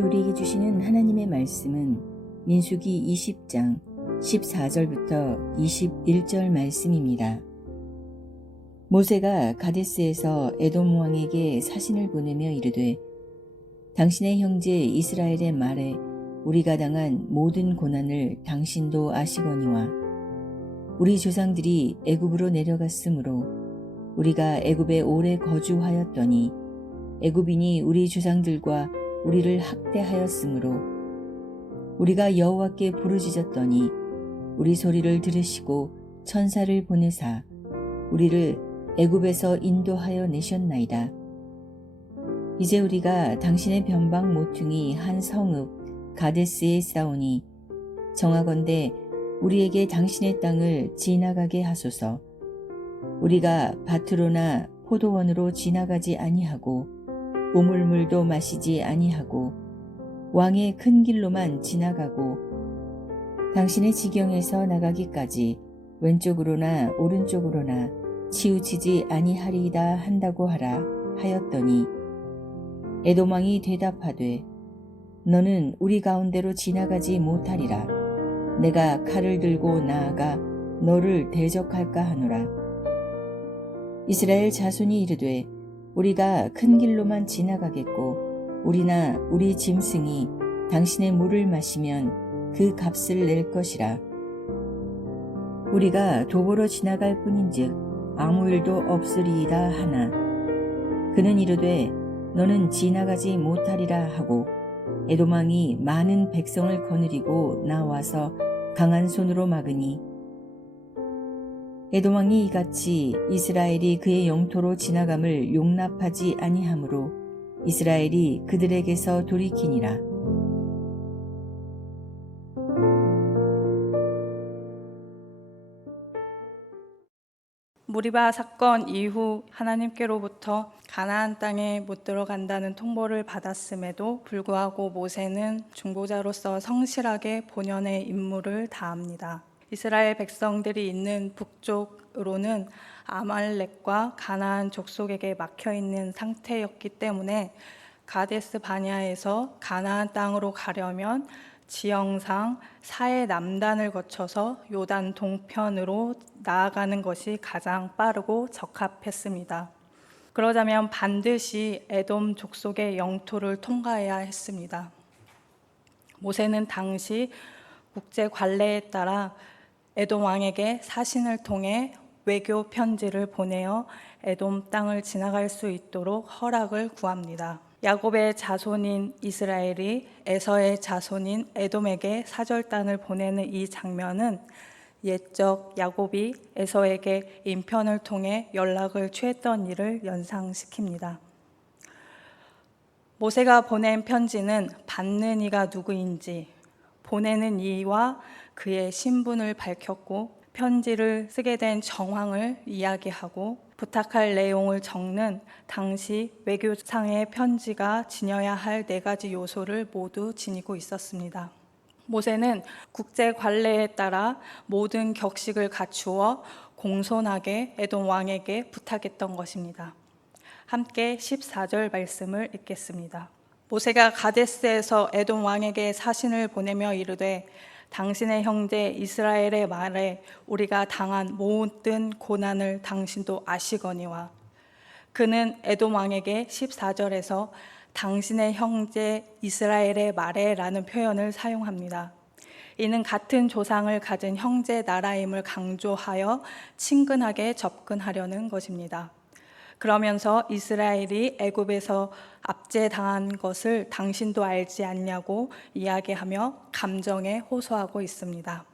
오늘 우리에게 주시는 하나님의 말씀은 민수기 20장 14절부터 21절 말씀입니다. 모세가 가데스에서 에돔 왕에게 사신을 보내며 이르되 당신의 형제 이스라엘의 말에 우리가 당한 모든 고난을 당신도 아시거니와 우리 조상들이 애굽으로 내려갔으므로 우리가 애굽에 오래 거주하였더니 애굽인이 우리 조상들과 우리를 학대하였으므로 우리가 여호와께 부르짖었더니 우리 소리를 들으시고 천사를 보내사 우리를 애굽에서 인도하여 내셨나이다. 이제 우리가 당신의 변방 모퉁이 한 성읍 가데스에 싸우니 정하건대 우리에게 당신의 땅을 지나가게 하소서. 우리가 밭으로나 포도원으로 지나가지 아니하고 우물물도 마시지 아니하고 왕의 큰 길로만 지나가고 당신의 지경에서 나가기까지 왼쪽으로나 오른쪽으로나 치우치지 아니하리이다 한다고 하라 하였더니 에돔 왕이 대답하되 너는 우리 가운데로 지나가지 못하리라. 내가 칼을 들고 나아가 너를 대적할까 하노라. 이스라엘 자손이 이르되 우리가 큰 길로만 지나가겠고 우리나 우리 짐승이 당신의 물을 마시면 그 값을 낼 것이라. 우리가 도보로 지나갈 뿐인즉 아무 일도 없으리이다 하나 그는 이르되 너는 지나가지 못하리라 하고 에돔 왕이 많은 백성을 거느리고 나와서 강한 손으로 막으니 에돔 왕이 이같이 이스라엘이 그의 영토로 지나감을 용납하지 아니하므로 이스라엘이 그들에게서 돌이키니라. 무리바 사건 이후 하나님께로부터 가나안 땅에 못 들어간다는 통보를 받았음에도 불구하고 모세는 중보자로서 성실하게 본연의 임무를 다합니다. 이스라엘 백성들이 있는 북쪽으로는 아말렉과 가나안 족속에게 막혀있는 상태였기 때문에 가데스 바냐에서 가나안 땅으로 가려면 지형상 사해 남단을 거쳐서 요단 동편으로 나아가는 것이 가장 빠르고 적합했습니다. 그러자면 반드시 에돔 족속의 영토를 통과해야 했습니다. 모세는 당시 국제 관례에 따라 에돔 왕에게 사신을 통해 외교 편지를 보내어 에돔 땅을 지나갈 수 있도록 허락을 구합니다. 야곱의 자손인 이스라엘이 에서의 자손인 에돔에게 사절단을 보내는 이 장면은 옛적 야곱이 에서에게 인편을 통해 연락을 취했던 일을 연상시킵니다. 모세가 보낸 편지는 받는 이가 누구인지, 보내는 이와 그의 신분을 밝혔고 편지를 쓰게 된 정황을 이야기하고 부탁할 내용을 적는 당시 외교상의 편지가 지녀야 할 4가지 요소를 모두 지니고 있었습니다. 모세는 국제 관례에 따라 모든 격식을 갖추어 공손하게 에돔 왕에게 부탁했던 것입니다. 함께 14절 말씀을 읽겠습니다. 모세가 가데스에서 에돔 왕에게 사신을 보내며 이르되 당신의 형제 이스라엘의 말에 우리가 당한 모든 고난을 당신도 아시거니와 그는 에돔 왕에게 14절에서 당신의 형제 이스라엘의 말에 라는 표현을 사용합니다. 이는 같은 조상을 가진 형제 나라임을 강조하여 친근하게 접근하려는 것입니다. 그러면서 이스라엘이 애굽에서 압제당한 것을 당신도 알지 않냐고 이야기하며 감정에 호소하고 있습니다.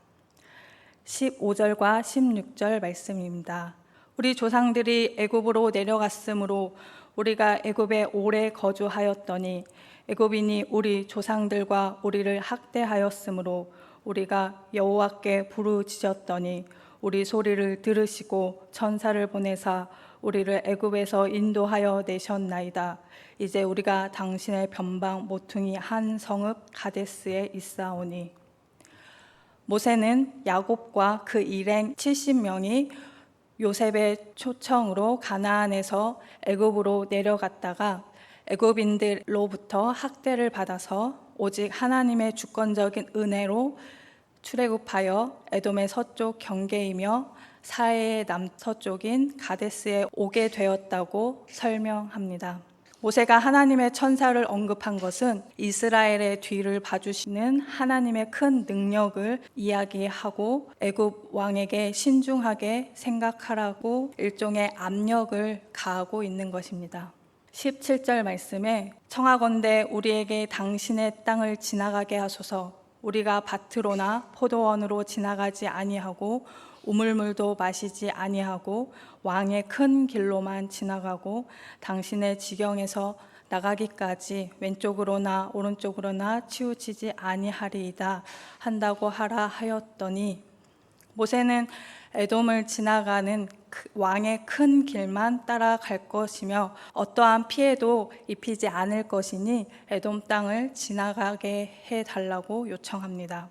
15절과 16절 말씀입니다. 우리 조상들이 애굽으로 내려갔으므로 우리가 애굽에 오래 거주하였더니 애굽인이 우리 조상들과 우리를 학대하였으므로 우리가 여호와께 부르짖었더니 우리 소리를 들으시고 천사를 보내사 우리를 애굽에서 인도하여 내셨나이다. 이제 우리가 당신의 변방 모퉁이 한 성읍 가데스에 있사오니. 모세는 야곱과 그 일행 70명이 요셉의 초청으로 가나안에서 애굽으로 내려갔다가 애굽인들로부터 학대를 받아서 오직 하나님의 주권적인 은혜로 출애굽하여 에돔의 서쪽 경계이며 사해의 남서쪽인 가데스에 오게 되었다고 설명합니다. 모세가 하나님의 천사를 언급한 것은 이스라엘의 뒤를 봐주시는 하나님의 큰 능력을 이야기하고 애굽 왕에게 신중하게 생각하라고 일종의 압력을 가하고 있는 것입니다. 17절 말씀에 청하건대 우리에게 당신의 땅을 지나가게 하소서. 우리가 밭으로나 포도원으로 지나가지 아니하고 우물물도 마시지 아니하고 왕의 큰 길로만 지나가고 당신의 지경에서 나가기까지 왼쪽으로나 오른쪽으로나 치우치지 아니하리이다 한다고 하라 하였더니, 모세는 에돔을 지나가는 왕의 큰 길만 따라갈 것이며 어떠한 피해도 입히지 않을 것이니 에돔 땅을 지나가게 해달라고 요청합니다.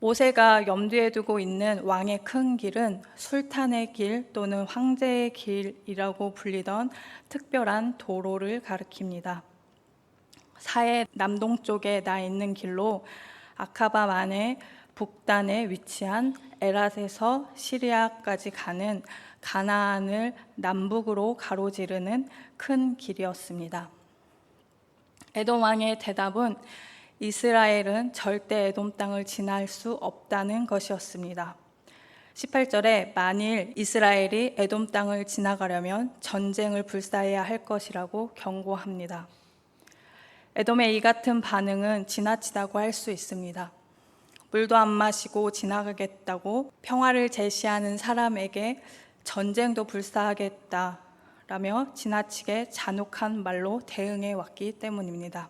모세가 염두에 두고 있는 왕의 큰 길은 술탄의 길 또는 황제의 길이라고 불리던 특별한 도로를 가리킵니다. 사해 남동쪽에 나 있는 길로 아카바만의 북단에 위치한 에랏에서 시리아까지 가는 가나안을 남북으로 가로지르는 큰 길이었습니다. 에돔 왕의 대답은 이스라엘은 절대 에돔 땅을 지날 수 없다는 것이었습니다. 18절에 만일 이스라엘이 에돔 땅을 지나가려면 전쟁을 불사해야 할 것이라고 경고합니다. 에돔의 이 같은 반응은 지나치다고 할 수 있습니다. 물도 안 마시고 지나가겠다고 평화를 제시하는 사람에게 전쟁도 불사하겠다라며 지나치게 잔혹한 말로 대응해 왔기 때문입니다.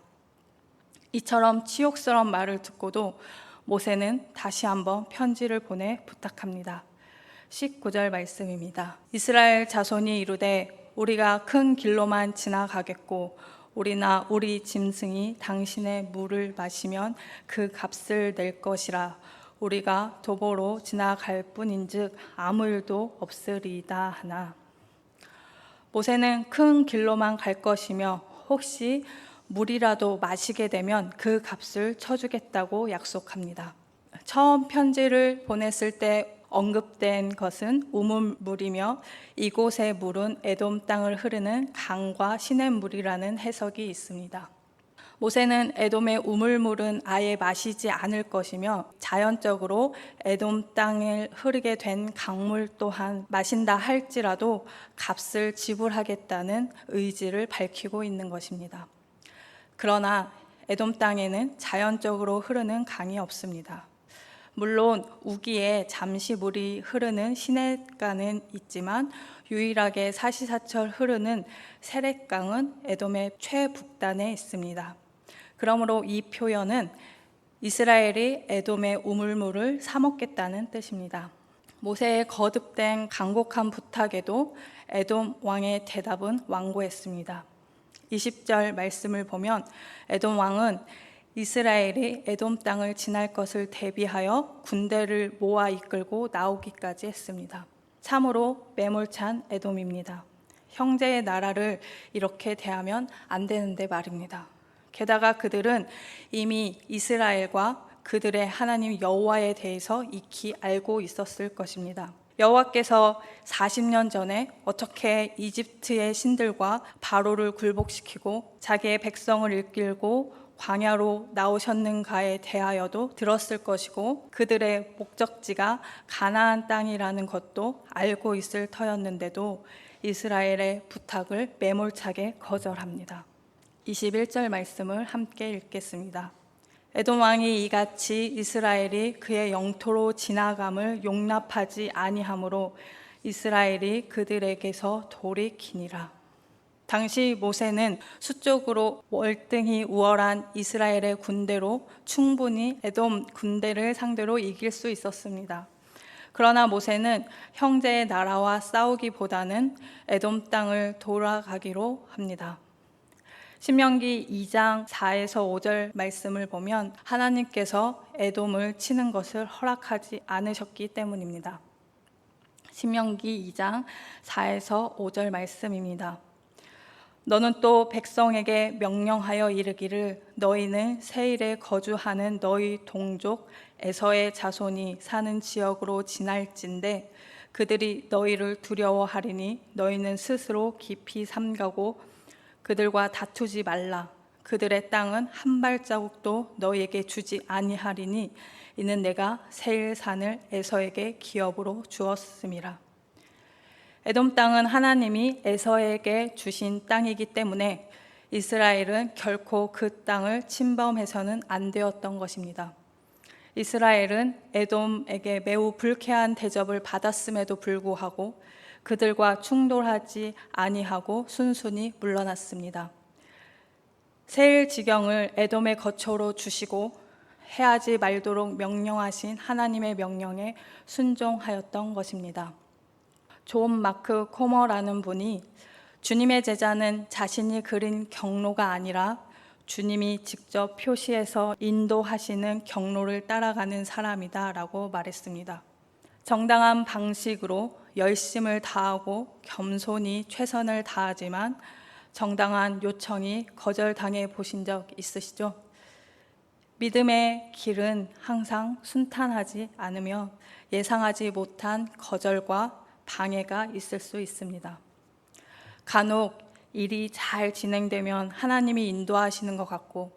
이처럼 치욕스러운 말을 듣고도 모세는 다시 한번 편지를 보내 부탁합니다. 19절 말씀입니다. 이스라엘 자손이 이르되 우리가 큰 길로만 지나가겠고 우리나 우리 짐승이 당신의 물을 마시면 그 값을 낼 것이라. 우리가 도보로 지나갈 뿐인즉 아무 일도 없으리이다 하나. 모세는 큰 길로만 갈 것이며 혹시 물이라도 마시게 되면 그 값을 쳐주겠다고 약속합니다. 처음 편지를 보냈을 때 언급된 것은 우물물이며 이곳의 물은 에돔 땅을 흐르는 강과 시냇물이라는 해석이 있습니다. 모세는 에돔의 우물물은 아예 마시지 않을 것이며 자연적으로 에돔 땅을 흐르게 된 강물 또한 마신다 할지라도 값을 지불하겠다는 의지를 밝히고 있는 것입니다. 그러나 에돔 땅에는 자연적으로 흐르는 강이 없습니다. 물론 우기에 잠시 물이 흐르는 시냇가는 있지만 유일하게 사시사철 흐르는 세렛강은 에돔의 최북단에 있습니다. 그러므로 이 표현은 이스라엘이 에돔의 우물물을 사먹겠다는 뜻입니다. 모세의 거듭된 간곡한 부탁에도 에돔 왕의 대답은 완고했습니다. 20절 말씀을 보면 에돔 왕은 이스라엘이 에돔 땅을 지날 것을 대비하여 군대를 모아 이끌고 나오기까지 했습니다. 참으로 매몰찬 에돔입니다. 형제의 나라를 이렇게 대하면 안 되는데 말입니다. 게다가 그들은 이미 이스라엘과 그들의 하나님 여호와에 대해서 익히 알고 있었을 것입니다. 여호와께서 40년 전에 어떻게 이집트의 신들과 바로를 굴복시키고 자기의 백성을 이끌고 광야로 나오셨는가에 대하여도 들었을 것이고 그들의 목적지가 가나안 땅이라는 것도 알고 있을 터였는데도 이스라엘의 부탁을 매몰차게 거절합니다. 21절 말씀을 함께 읽겠습니다. 에돔 왕이 이같이 이스라엘이 그의 영토로 지나감을 용납하지 아니하므로 이스라엘이 그들에게서 돌이키니라. 당시 모세는 수적으로 월등히 우월한 이스라엘의 군대로 충분히 에돔 군대를 상대로 이길 수 있었습니다. 그러나 모세는 형제의 나라와 싸우기보다는 에돔 땅을 돌아가기로 합니다. 신명기 2장 4에서 5절 말씀을 보면 하나님께서 에돔을 치는 것을 허락하지 않으셨기 때문입니다. 신명기 2장 4에서 5절 말씀입니다. 너는 또 백성에게 명령하여 이르기를 너희는 세일에 거주하는 너희 동족 에서의 자손이 사는 지역으로 지날진대 그들이 너희를 두려워하리니 너희는 스스로 깊이 삼가고 그들과 다투지 말라. 그들의 땅은 한 발자국도 너희에게 주지 아니하리니 이는 내가 세일 산을 에서에게 기업으로 주었음이라. 에돔 땅은 하나님이 에서에게 주신 땅이기 때문에 이스라엘은 결코 그 땅을 침범해서는 안 되었던 것입니다. 이스라엘은 에돔에게 매우 불쾌한 대접을 받았음에도 불구하고 그들과 충돌하지 아니하고 순순히 물러났습니다. 세일 지경을 에돔의 거처로 주시고 해하지 말도록 명령하신 하나님의 명령에 순종하였던 것입니다. 존 마크 코머라는 분이 주님의 제자는 자신이 그린 경로가 아니라 주님이 직접 표시해서 인도하시는 경로를 따라가는 사람이다 라고 말했습니다. 정당한 방식으로 열심을 다하고 겸손히 최선을 다하지만 정당한 요청이 거절당해 보신 적 있으시죠? 믿음의 길은 항상 순탄하지 않으며 예상하지 못한 거절과 방해가 있을 수 있습니다. 간혹 일이 잘 진행되면 하나님이 인도하시는 것 같고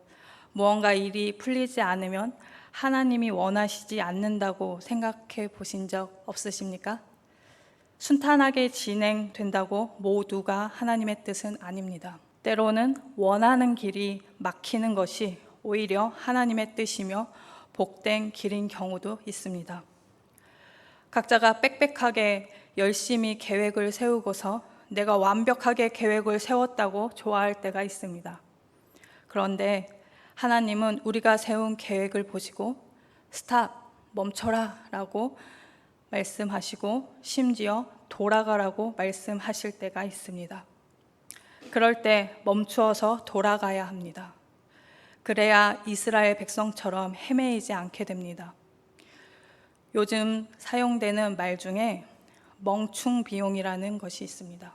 무언가 일이 풀리지 않으면 하나님이 원하시지 않는다고 생각해 보신 적 없으십니까? 순탄하게 진행된다고 모두가 하나님의 뜻은 아닙니다. 때로는 원하는 길이 막히는 것이 오히려 하나님의 뜻이며 복된 길인 경우도 있습니다. 각자가 빽빽하게 열심히 계획을 세우고서 내가 완벽하게 계획을 세웠다고 좋아할 때가 있습니다. 그런데 하나님은 우리가 세운 계획을 보시고 스탑, 멈춰라 라고 말씀하시고 심지어 돌아가라고 말씀하실 때가 있습니다. 그럴 때 멈추어서 돌아가야 합니다. 그래야 이스라엘 백성처럼 헤매이지 않게 됩니다. 요즘 사용되는 말 중에 멍충 비용이라는 것이 있습니다.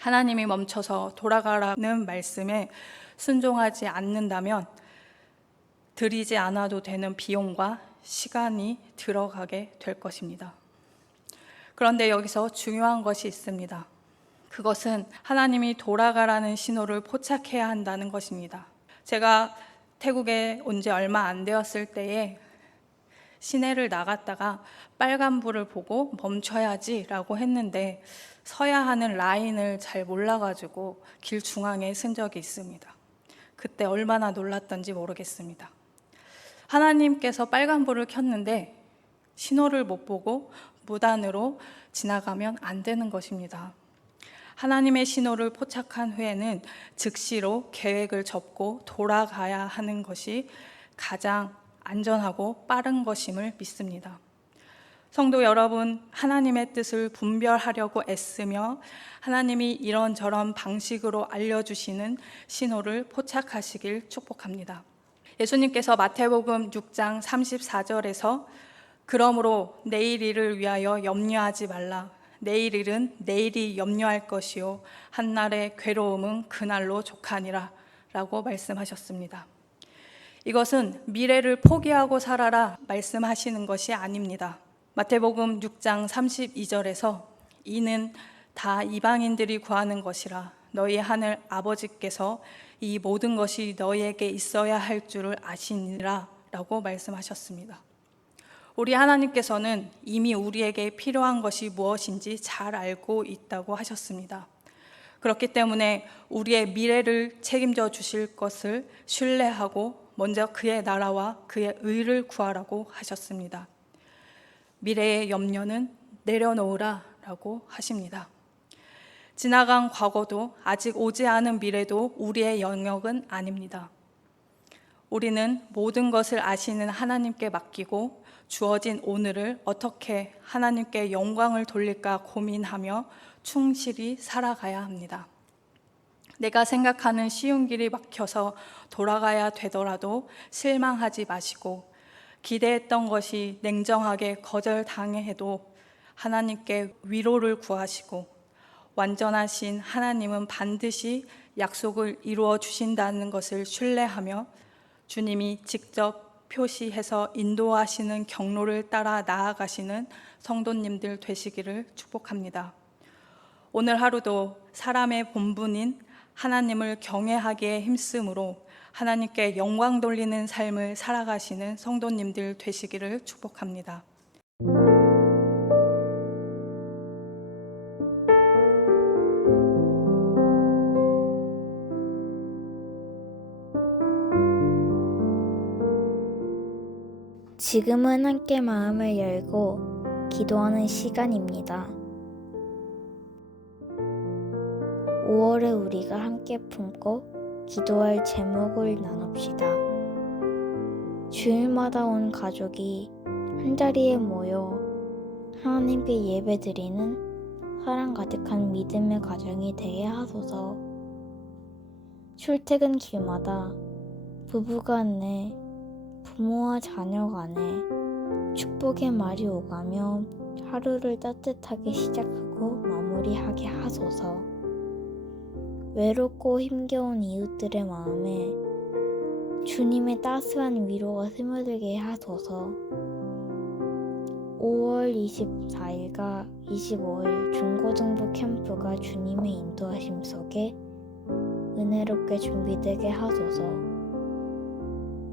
하나님이 멈춰서 돌아가라는 말씀에 순종하지 않는다면 들이지 않아도 되는 비용과 시간이 들어가게 될 것입니다. 그런데 여기서 중요한 것이 있습니다. 그것은 하나님이 돌아가라는 신호를 포착해야 한다는 것입니다. 제가 태국에 온 지 얼마 안 되었을 때에 시내를 나갔다가 빨간불을 보고 멈춰야지라고 했는데 서야 하는 라인을 잘 몰라가지고 길 중앙에 쓴 적이 있습니다. 그때 얼마나 놀랐던지 모르겠습니다. 하나님께서 빨간불을 켰는데 신호를 못 보고 무단으로 지나가면 안 되는 것입니다. 하나님의 신호를 포착한 후에는 즉시로 계획을 접고 돌아가야 하는 것이 가장 안전하고 빠른 것임을 믿습니다. 성도 여러분, 하나님의 뜻을 분별하려고 애쓰며 하나님이 이런저런 방식으로 알려주시는 신호를 포착하시길 축복합니다. 예수님께서 마태복음 6장 34절에서 그러므로 내일 일을 위하여 염려하지 말라. 내일 일은 내일이 염려할 것이요 한날의 괴로움은 그날로 족하니라 라고 말씀하셨습니다. 이것은 미래를 포기하고 살아라 말씀하시는 것이 아닙니다. 마태복음 6장 32절에서 이는 다 이방인들이 구하는 것이라 너희 하늘 아버지께서 이 모든 것이 너희에게 있어야 할 줄을 아시니라 라고 말씀하셨습니다. 우리 하나님께서는 이미 우리에게 필요한 것이 무엇인지 잘 알고 있다고 하셨습니다. 그렇기 때문에 우리의 미래를 책임져 주실 것을 신뢰하고 먼저 그의 나라와 그의 의를 구하라고 하셨습니다. 미래의 염려는 내려놓으라 라고 하십니다. 지나간 과거도 아직 오지 않은 미래도 우리의 영역은 아닙니다. 우리는 모든 것을 아시는 하나님께 맡기고 주어진 오늘을 어떻게 하나님께 영광을 돌릴까 고민하며 충실히 살아가야 합니다. 내가 생각하는 쉬운 길이 막혀서 돌아가야 되더라도 실망하지 마시고 기대했던 것이 냉정하게 거절당해도 하나님께 위로를 구하시고 완전하신 하나님은 반드시 약속을 이루어 주신다는 것을 신뢰하며 주님이 직접 표시해서 인도하시는 경로를 따라 나아가시는 성도님들 되시기를 축복합니다. 오늘 하루도 사람의 본분인 하나님을 경외하기에 힘쓰므로 하나님께 영광 돌리는 삶을 살아가시는 성도님들 되시기를 축복합니다. 지금은 함께 마음을 열고 기도하는 시간입니다. 5월에 우리가 함께 품고 기도할 제목을 나눕시다. 주일마다 온 가족이 한자리에 모여 하나님께 예배드리는 사랑 가득한 믿음의 가정이 되게 하소서. 출퇴근 길마다 부부간에 부모와 자녀 간에 축복의 말이 오가며 하루를 따뜻하게 시작하고 마무리하게 하소서. 외롭고 힘겨운 이웃들의 마음에 주님의 따스한 위로가 스며들게 하소서. 5월 24일과 25일 중고등부 캠프가 주님의 인도하심 속에 은혜롭게 준비되게 하소서.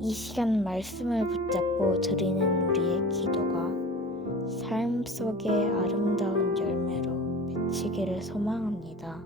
이 시간 말씀을 붙잡고 드리는 우리의 기도가 삶 속의 아름다운 열매로 맺히기를 소망합니다.